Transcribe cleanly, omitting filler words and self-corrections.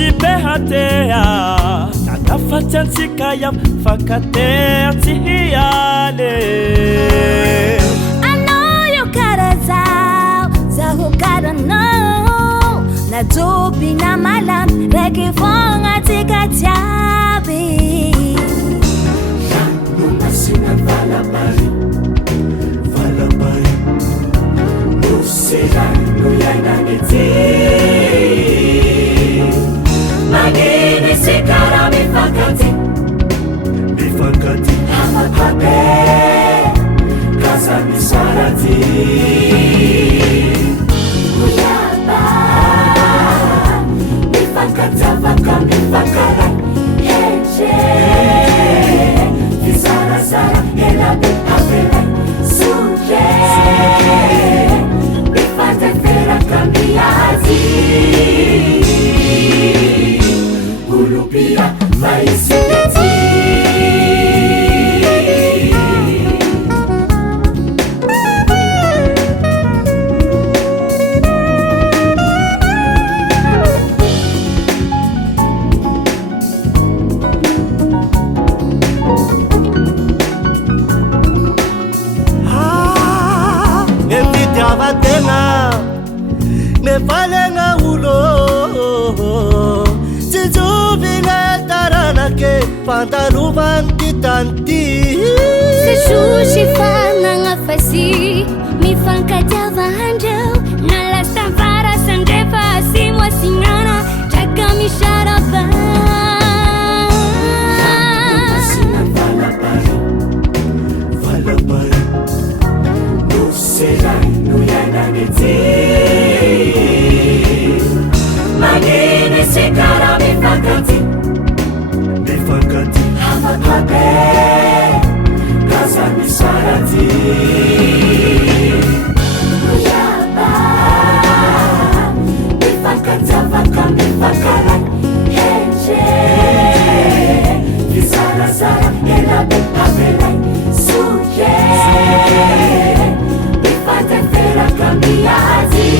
jibehatea natafatantsika yafakatea tihiale anoyo karazao zaho karanao najoby na malamy raiky fogna tsika jiaby masina valabary no serai no iainanety maniny se kara mifankati afakabe kaza misarati muyaba mifankatiava ka mifankara heje Zara elabe avela suke bifate fera kambiazi ulupia maisiti me valenga ulo tijuvile taranake pandaluvan titanti se sushi fananga fasi mifankatiava handreo na lastavara sandrefa asimwa sinana chakamisharaba valabari no serai no iainanety maniny se kara mifankati afakabe kaza misarati muyaba mifankatiava ka mifankara heje kizarazara elabe avelai suke bifate fera kambiazi